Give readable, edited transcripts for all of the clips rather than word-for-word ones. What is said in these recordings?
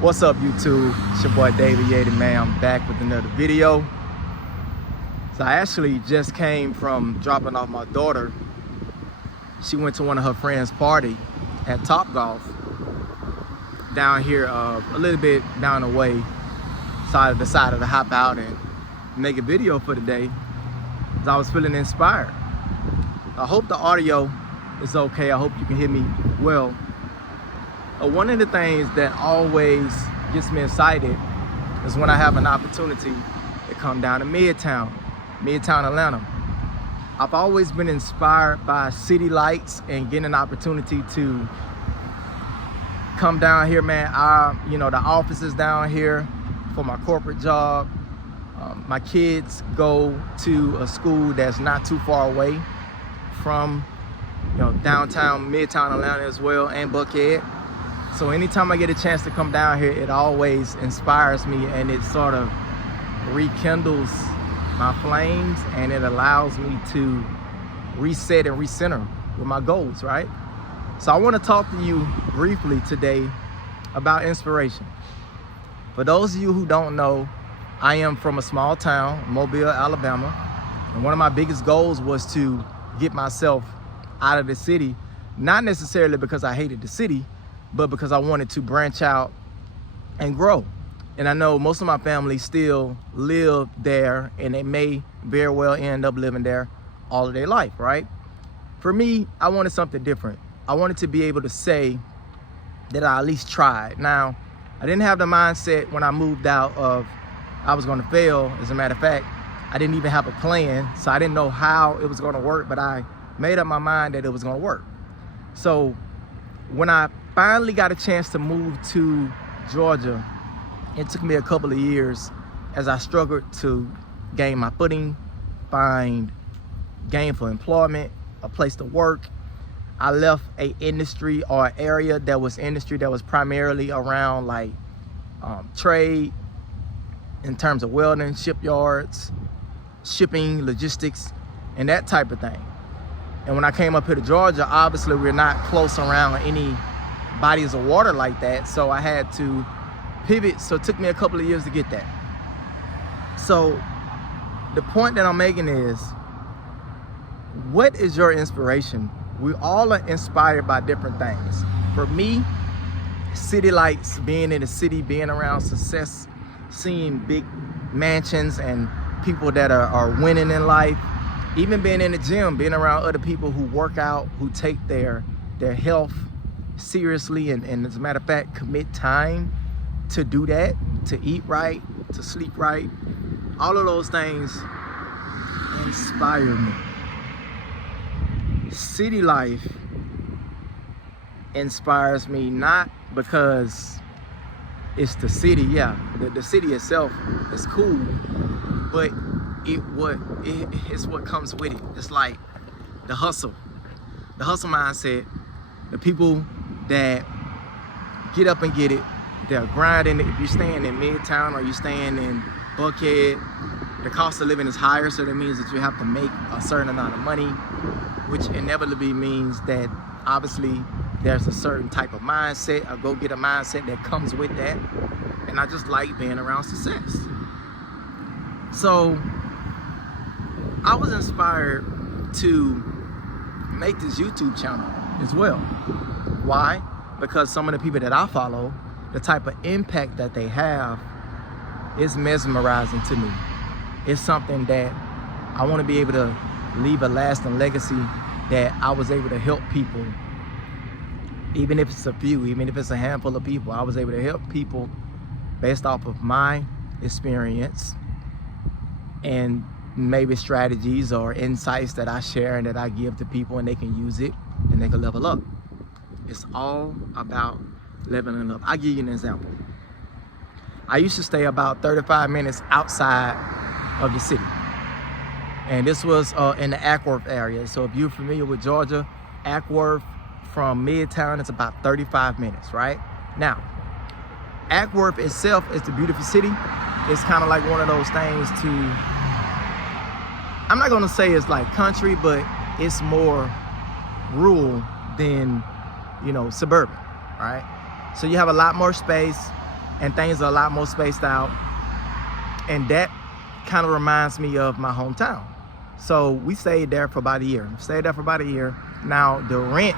What's up, YouTube? It's your boy David Yaden, man. I'm back with another video. So I actually just came from dropping off my daughter. She went to one of her friends' party at Topgolf down here, a little bit down the way. So I decided to hop out and make a video for today because I was feeling inspired. I hope the audio is okay. I hope you can hear me well. One of the things that always gets me excited is when I have an opportunity to come down to Midtown Atlanta. I've always been inspired by city lights and getting an opportunity to come down here, man. The office is down here for my corporate job. My kids go to a school that's not too far away from downtown Midtown Atlanta as well, and Buckhead. So anytime I get a chance to come down here, it always inspires me, and it sort of rekindles my flames, and it allows me to reset and recenter with my goals, right? So I want to talk to you briefly today about inspiration. For those of you who don't know, I am from a small town, Mobile, Alabama, and one of my biggest goals was to get myself out of the city, not necessarily because I hated the city, but because I wanted to branch out and grow. And I know most of my family still live there, and they may very well end up living there all of their life, right? For me, I wanted something different. I wanted to be able to say that I at least tried. Now, I didn't have the mindset when I moved out of I was gonna fail. As a matter of fact, I didn't even have a plan, so I didn't know how it was gonna work, but I made up my mind that it was gonna work. So when I finally got a chance to move to Georgia, it took me a couple of years as I struggled to gain my footing, find gainful employment, a place to work. I left a industry or area that was primarily around like trade, in terms of welding, shipyards, shipping, logistics, and that type of thing. And when I came up here to Georgia, obviously we're not close around any bodies of water like that, so I had to pivot. So it took me a couple of years to get that. So the point that I'm making is, what is your inspiration? We all are inspired by different things. For me, city lights, being in the city, being around success, seeing big mansions and people that are winning in life, even being in the gym, being around other people who work out, who take their health seriously, and as a matter of fact, commit time to do that, to eat right, to sleep right. All of those things inspire me. City life inspires me not because it's the city. Yeah, the city itself is cool, but it's what comes with it. It's like the hustle mindset. The people that get up and get it, they're grinding. If you're staying in Midtown or you're staying in Buckhead, the cost of living is higher, so that means that you have to make a certain amount of money, which inevitably means that obviously there's a certain type of mindset, a go-getter mindset that comes with that. And I just like being around success. So I was inspired to make this YouTube channel as well. Why? Because some of the people that I follow, the type of impact that they have is mesmerizing to me. It's something that I want to be able to leave a lasting legacy, that I was able to help people. Even if it's a few, even if it's a handful of people, I was able to help people based off of my experience and maybe strategies or insights that I share and that I give to people, and they can use it and they can level up. It's all about leveling up. I'll give you an example. I used to stay about 35 minutes outside of the city, and this was in the Ackworth area. So if you're familiar with Georgia, Ackworth from Midtown, it's about 35 minutes, right? Now, Ackworth itself is a beautiful city. It's kind of like one of those things to, I'm not gonna say it's like country, but it's more rural than, suburban, right? So you have a lot more space. and things are a lot more spaced out. And that kind of reminds me of my hometown. So we stayed there for about a year. Now the rent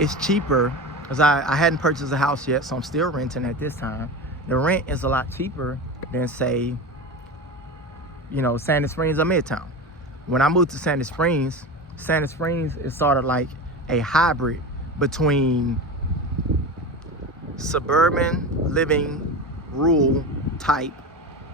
is cheaper because I hadn't purchased a house yet, so I'm still renting at this time. The rent is a lot cheaper than, say, Sandy Springs or Midtown. When I moved to Sandy Springs is sort of like a hybrid between suburban living, rural type,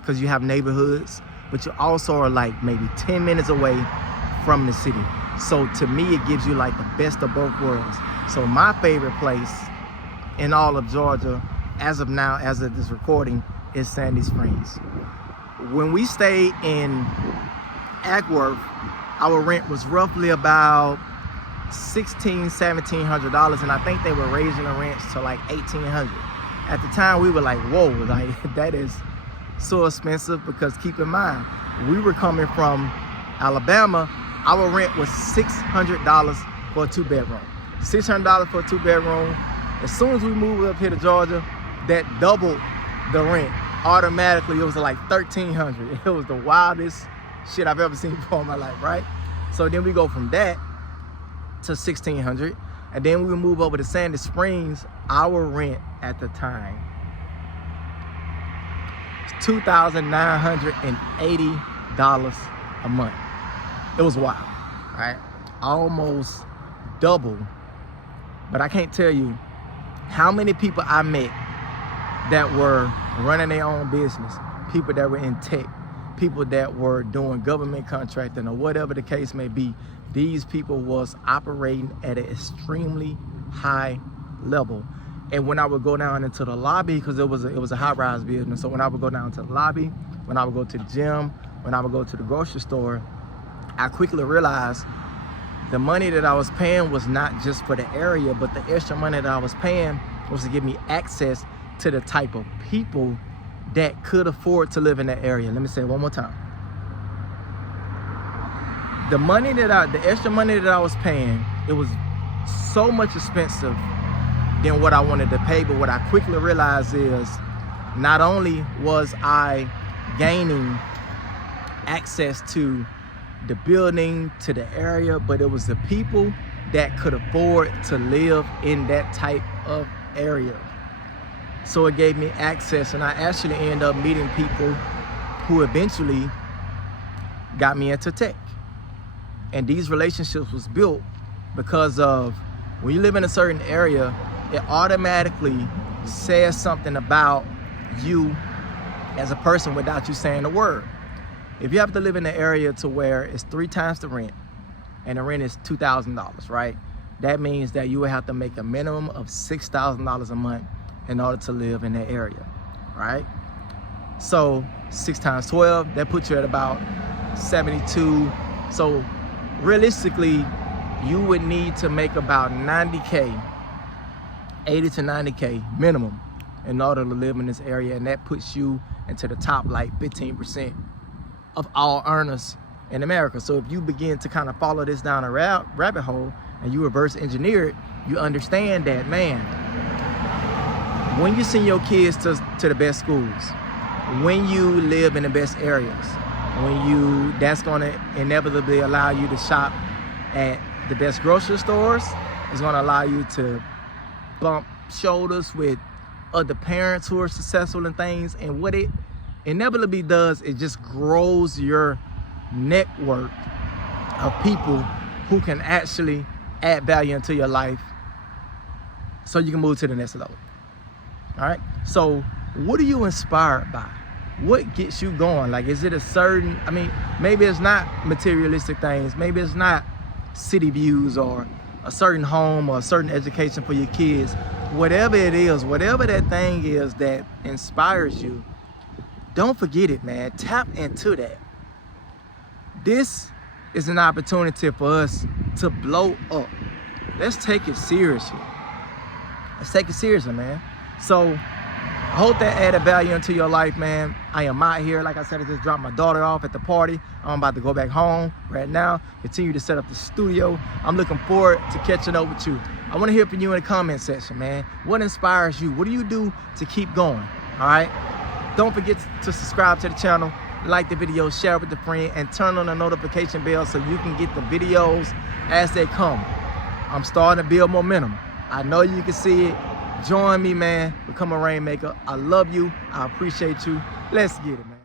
because you have neighborhoods, but you also are like maybe 10 minutes away from the city. So to me, it gives you like the best of both worlds. So my favorite place in all of Georgia, as of now, as of this recording, is Sandy Springs. When we stayed in Ackworth, our rent was roughly about $1,700, and I think they were raising the rents to like $1,800. At the time, we were like, whoa, like that is so expensive, because keep in mind, we were coming from Alabama. Our rent was $600 for a 2-bedroom. $600 for a 2-bedroom. As soon as we moved up here to Georgia, that doubled the rent. Automatically, it was like $1,300. It was the wildest shit I've ever seen before in my life, right? So then we go from that to $1,600, and then we move over to Sandy Springs. Our rent at the time was $2,980 a month. It was wild, right? Almost double. But I can't tell you how many people I met that were running their own business, people that were in tech, people that were doing government contracting or whatever the case may be. These people was operating at an extremely high level. And when I would go down into the lobby, because it was a high-rise building, so when I would go down to the lobby, when I would go to the gym, when I would go to the grocery store, I quickly realized the money that I was paying was not just for the area, but the extra money that I was paying was to give me access to the type of people that could afford to live in that area. Let me say it one more time. The extra money that I was paying, it was so much expensive than what I wanted to pay. But what I quickly realized is, not only was I gaining access to the building, to the area, but it was the people that could afford to live in that type of area. So it gave me access, and I actually ended up meeting people who eventually got me into tech. And these relationships was built because of, when you live in a certain area, it automatically says something about you as a person without you saying a word. If you have to live in an area to where it's 3 times the rent, and the rent is $2,000, right? That means that you would have to make a minimum of $6,000 a month in order to live in that area, right? So 6 times 12, that puts you at about 72. So realistically, you would need to make about 90K, 80 to 90K minimum in order to live in this area. And that puts you into the top like 15% of all earners in America. So if you begin to kind of follow this down a rabbit hole and you reverse engineer it, you understand that, man, when you send your kids to the best schools, when you live in the best areas, that's gonna inevitably allow you to shop at the best grocery stores. It's gonna allow you to bump shoulders with other parents who are successful in things. And what it inevitably does, it just grows your network of people who can actually add value into your life so you can move to the next level. All right, so what are you inspired by? What gets you going? Like, is it a certain, maybe it's not materialistic things, maybe it's not city views or a certain home or a certain education for your kids. Whatever it is, whatever that thing is that inspires you, don't forget it, man. Tap into that. This is an opportunity for us to blow up. Let's take it seriously. Let's take it seriously, man. So I hope that added value into your life, man. I am out here. Like I said, I just dropped my daughter off at the party. I'm about to go back home right now, continue to set up the studio. I'm looking forward to catching up with you. I want to hear from you in the comment section, man. What inspires you? What do you do to keep going? All right. Don't forget to subscribe to the channel, like the video, share it with a friend, and turn on the notification bell so you can get the videos as they come. I'm starting to build momentum. I know you can see it. Join me, man. Become a rainmaker. I love you. I appreciate you. Let's get it, man.